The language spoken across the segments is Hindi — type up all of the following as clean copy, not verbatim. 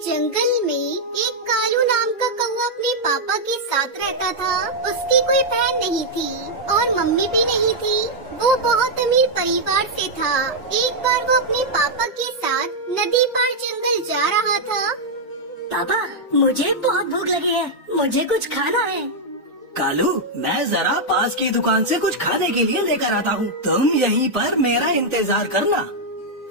जंगल में एक कालू नाम का कौवा अपने पापा के साथ रहता था। उसकी कोई बहन नहीं थी और मम्मी भी नहीं थी। वो बहुत अमीर परिवार से था। एक बार वो अपने पापा के साथ नदी पार जंगल जा रहा था। पापा, मुझे बहुत भूख लगी है, मुझे कुछ खाना है। कालू, मैं जरा पास की दुकान से कुछ खाने के लिए लेकर आता हूँ। तुम यहीं पर मेरा इंतजार करना।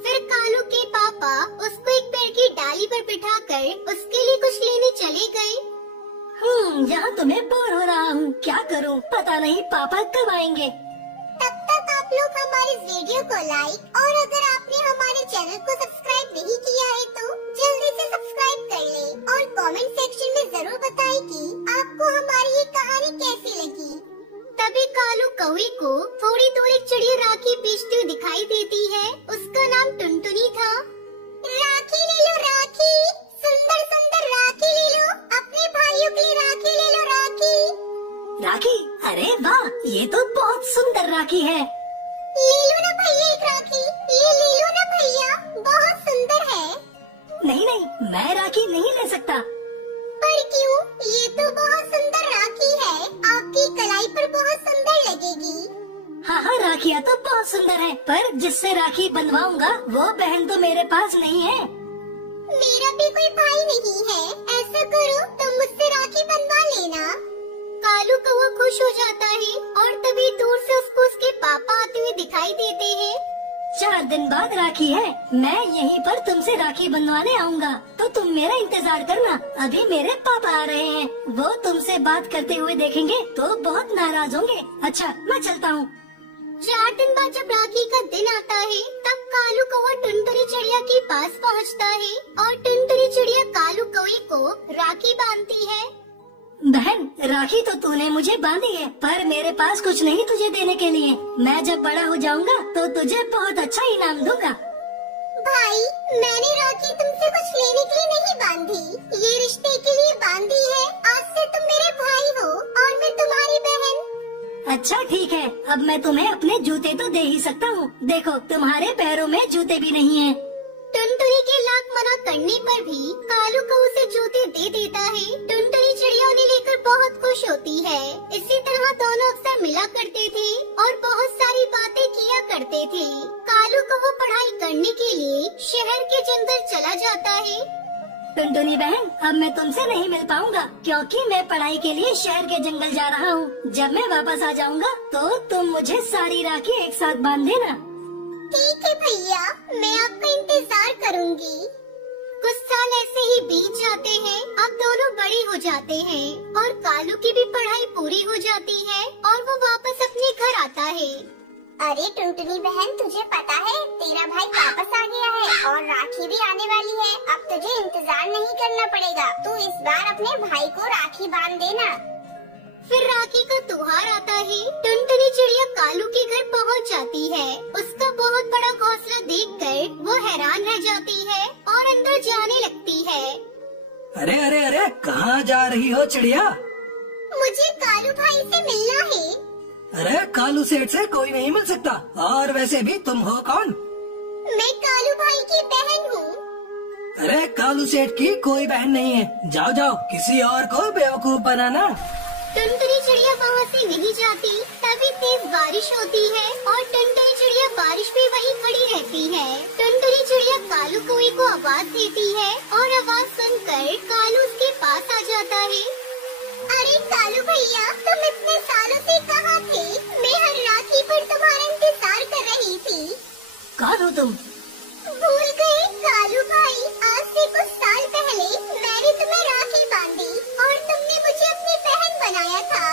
फिर कालू के पापा उसको एक पेड़ की डाली पर बिठाकर उसके लिए कुछ लेने चले गए। यहाँ तो मैं बोर हो रहा हूँ, क्या करूँ पता नहीं पापा कब आएंगे। तब तक आप लोग हमारे वीडियो को लाइक और अगर आपने हमारे चैनल को सब्सक्राइब नहीं किया है तो जल्दी से सब्सक्राइब कर लें और कमेंट सेक्शन में जरूर बताएं कि आपको हमारी ये कहानी कैसी लगी। तभी कालू कौवे को थोड़ी दूर एक चिड़िया राखी बेचती हुई दिखाई देती है। उसका नाम टुनटुनी था। राखी ले लो राखी, सुंदर सुंदर राखी ले लो, अपने भाइयों के लिए राखी ले लो राखी। राखी? अरे वाह, ये तो बहुत सुंदर राखी है। ले लो ना भैया एक राखी, ये ले लो ना भैया, बहुत सुंदर है। नहीं नहीं, मैं राखी नहीं ले सकता। पर क्यों? ये तो बहुत सुंदर राखी है, आपकी कलाई पर बहुत सुंदर लगेगी। हाँ, राखियाँ तो बहुत सुंदर है, पर जिससे राखी बनवाऊंगा वो बहन तो मेरे पास नहीं है। मेरा भी कोई भाई नहीं है, ऐसा करो तुम मुझसे राखी बनवा लेना। कालू कौवा खुश हो जाता है और तभी दूर से उसको उसके पापा आते हुए दिखाई देते हैं। 4 दिन बाद राखी है, मैं यहीं पर तुमसे राखी बनवाने आऊँगा, तो तुम मेरा इंतजार करना। अभी मेरे पापा आ रहे हैं, वो तुमसे बात करते हुए देखेंगे तो बहुत नाराज होंगे। अच्छा, मैं चलता हूँ। 4 दिन बाद जब राखी का दिन आता है तब कालू कौवा टुनटुनी चिड़िया के पास पहुँचता है और टुनटुनी चिड़िया कालू कौवे को राखी बांधती है। बहन, राखी तो तूने मुझे बांधी है, पर मेरे पास कुछ नहीं तुझे देने के लिए। मैं जब बड़ा हो जाऊंगा तो तुझे बहुत अच्छा इनाम दूंगा। भाई, मैंने राखी तुमसे कुछ लेने के लिए नहीं बांधी, ये रिश्ते के लिए बांधी है। आज से तुम मेरे भाई हो और मैं तुम्हारी बहन। अच्छा ठीक है, अब मैं तुम्हें अपने जूते तो दे ही सकता हूँ। देखो, तुम्हारे पैरों में जूते भी नहीं है। टुनटुनी के लाख मना करने पर भी कालू को उसे जूते दे देता है। टुनटुनी चिड़िया उन्हें लेकर बहुत खुश होती है। इसी तरह दोनों अक्सर मिला करते थे और बहुत सारी बातें किया करते थे। कालू को वो पढ़ाई करने के लिए शहर के जंगल चला जाता है। टुनटुनी बहन, अब मैं तुमसे नहीं मिल पाऊंगा क्योंकि मैं पढ़ाई के लिए शहर के जंगल जा रहा हूँ। जब मैं वापस आ जाऊँगा तो तुम मुझे सारी राखी एक साथ बांध देना। ठीक है भैया, मैं आपका इंतजार करूंगी। कुछ साल ऐसे ही बीत जाते हैं। अब दोनों बड़े हो जाते हैं और कालू की भी पढ़ाई पूरी हो जाती है और वो वापस अपने घर आता है। अरे टुनटुनी बहन, तुझे पता है तेरा भाई वापस आ गया है और राखी भी आने वाली है। अब तुझे इंतजार नहीं करना पड़ेगा, तू इस बार अपने भाई को राखी बांध देना। फिर राखी का त्योहार आता है। टुनटुनी चिड़िया कालू के घर पहुंच जाती है। उसका बहुत बड़ा घोंसला देखकर वो हैरान रह जाती है और अंदर जाने लगती है। अरे अरे अरे, कहाँ जा रही हो चिड़िया? मुझे कालू भाई से मिलना है। अरे, कालू सेठ से कोई नहीं मिल सकता। और वैसे भी तुम हो कौन? मैं कालू भाई की बहन हूँ। अरे, कालू सेठ की कोई बहन नहीं है। जाओ जाओ, किसी और को बेवकूफ बनाना। टुनटुनी चिड़िया वहाँ से नहीं जाती। तभी तेज बारिश होती है और टुनटुनी चिड़िया बारिश में वहीं खड़ी रहती है। टुनटुनी चिड़िया कालू कौवे को आवाज देती है और आवाज सुनकर कालू उसके पास आ जाता है। अरे कालू भैया, तुम इतने सालों से कहाँ थे? मैं हर राखी पर तुम्हारा इंतजार कर रही थी। कौन हो तुम? भूल गए कालू भाई, आज से कुछ साल पहले मैंने तुम्हें राखी बांधी और तुमने मुझे अपनी बहन बनाया था।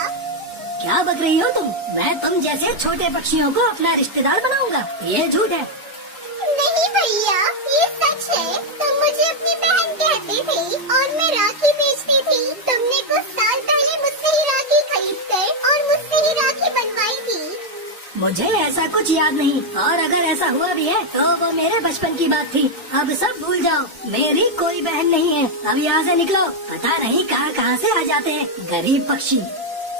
क्या बक रही हो तुम? मैं तुम जैसे छोटे पक्षियों को अपना रिश्तेदार बनाऊंगा? ये झूठ है। नहीं भैया, ये सच है। तुम मुझे अपनी बहन कहते थे और मैं राखी बेचती थी। तुमने कुछ साल पहले मुझसे ही राखी खरीद कर और मुझसे ही राखी बनवाई थी। मुझे ऐसा कुछ याद नहीं, और अगर ऐसा हुआ भी है तो वो मेरे बचपन की बात थी। अब सब भूल जाओ, मेरी कोई बहन नहीं है। अब यहाँ से निकलो, पता नहीं कहाँ कहाँ से आ जाते हैं गरीब पक्षी।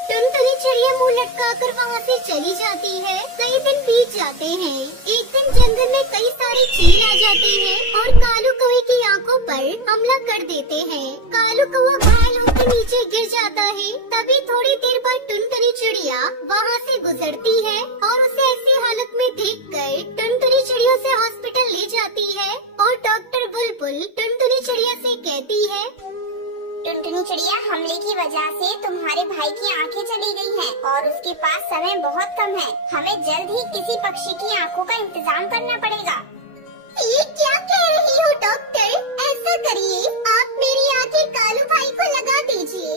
टुनटुनी चिड़िया मुँह लटका कर वहाँ से चली जाती है। कई दिन बीत बीत जाते हैं। एक दिन जंगल में कई सारे चील आ जाते हैं और कालू कौवे की आंखों पर हमला कर देते हैं। कालू कौवा घायल होकर नीचे गिर जाता है। तभी थोड़ी देर बाद टुनटुनी चिड़िया वहाँ से गुजरती है और उसे ऐसी हालत में देखकर टुनटुनी चिड़िया उसे हॉस्पिटल ले जाती है और डॉक्टर बुलबुल टुनटुनी चिड़िया से कहती है, टुनटुनी चिड़िया, हमले की वजह से तुम्हारे भाई की आंखें चली गई हैं और उसके पास समय बहुत कम है। हमें जल्द ही किसी पक्षी की आंखों का इंतजाम करना पड़ेगा। ये क्या कह रही हो डॉक्टर? ऐसा करिए, आप मेरी आंखें कालू भाई को लगा दीजिए।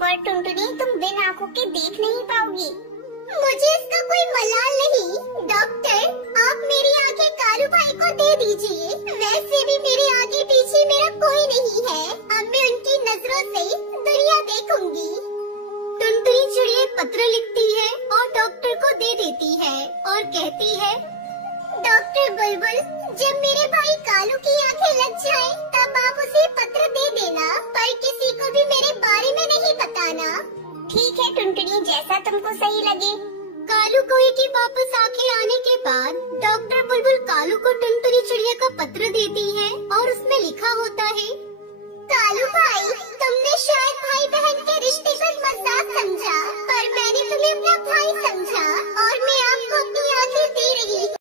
पर टुनटुनी, तुम बिन आंखों के देख नहीं पाओगी। मुझे इसका कोई मलाल नहीं। डॉक्टर, आप मेरी आंखें कालू भाई को दे दीजिए। वैसे भी मेरे आगे पीछे मेरा कोई नहीं है। अब मैं उनकी नजरों से दुनिया देखूंगी। टुनटुनी चिड़िया पत्र लिखती है और डॉक्टर को दे देती है और कहती है, डॉक्टर बुलबुल, जब मेरे भाई कालू की आंखें लग जाएं, तब आप उसे पत्र दे देना, पर किसी को भी मेरे बारे में नहीं बताना। ठीक है टुनटुनी, जैसा तुमको सही लगे। कालू कौवे की वापस